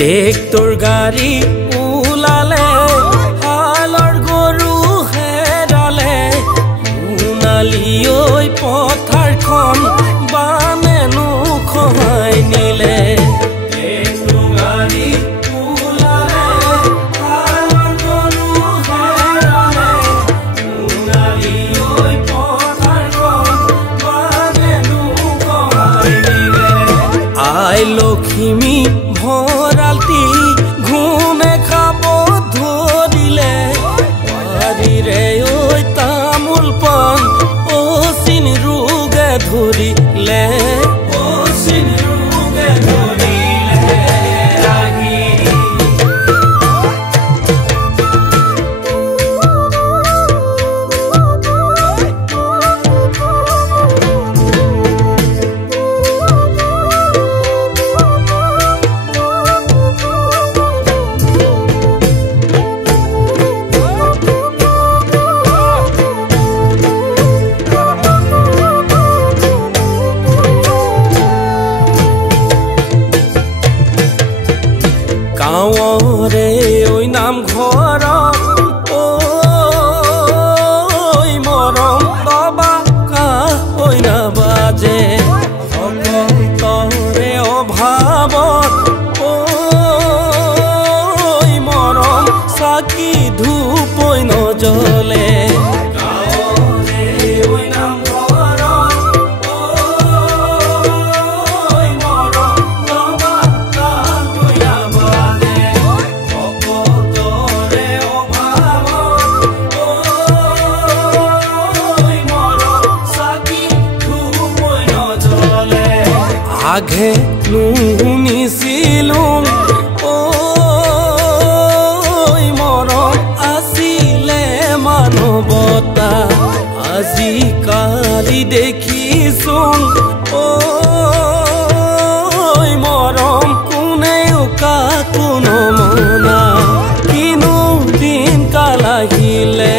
tractor গাড়ী ওলালে হালৰ গৰু হেৰালে সোণালী ঐ পথাৰখন বানেনো খহাই নিলে ট্ৰেক্টৰ গাড়ী ওলালে হালৰ গৰু হেৰালে সোণালী ঐ পথাৰখন বানেনো খহাই নিলে আই লখিমী ভৰালটি ঘুমে খাব ধৰিলে বাৰীৰে ঐ তামোল পাণ অচিন ৰোগে ধৰিলে অচিন ৰোগে ধৰিলে ৰাগী গাঁৱৰে ঐ নামঘৰত ঐ মৰম দবাকা ঐ নাবাজে ভকতৰে অভাৱত ঐ মৰম চাকি ধূপ ঐ নজ্বলে আঘে নুশুনিছিলো ঐ মৰম আছিলে মানৱতা আজিকালি দেখিছো ঐ মৰম কোনেও কাকো নমনা কিনো দিন কাল আহিলে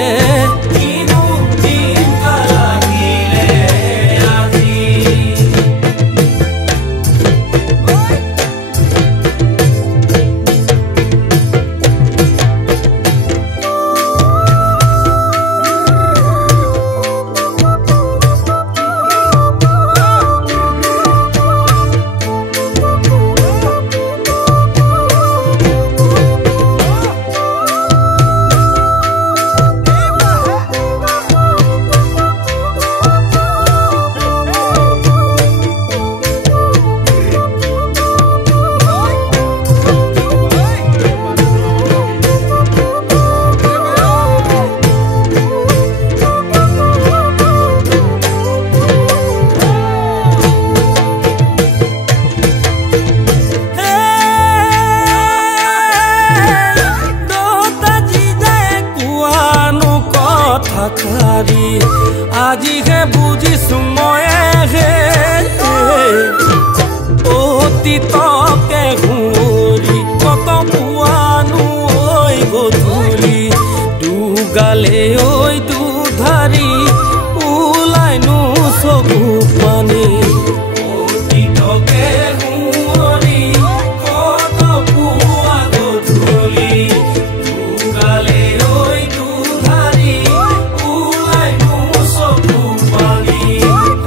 আজিহে বুজিছো ময়ে অতীতকে ঘূৰি কত পোৱানো ঐ গধূলি দুগালে ঐ দুধাৰি ওলাইনো চকু পানী অতীতকে ঘূৰি কত পোৱা গধূলি দুগালে ঐ দুধাৰি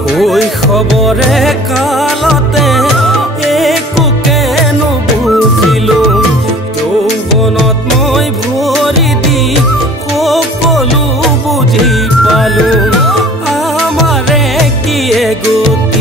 শৈশৱৰে কালতে একোকে নুবুজিলো যৌৱনত মই ভৰি দি সকলো বুজি পালো আমাৰে কি গতি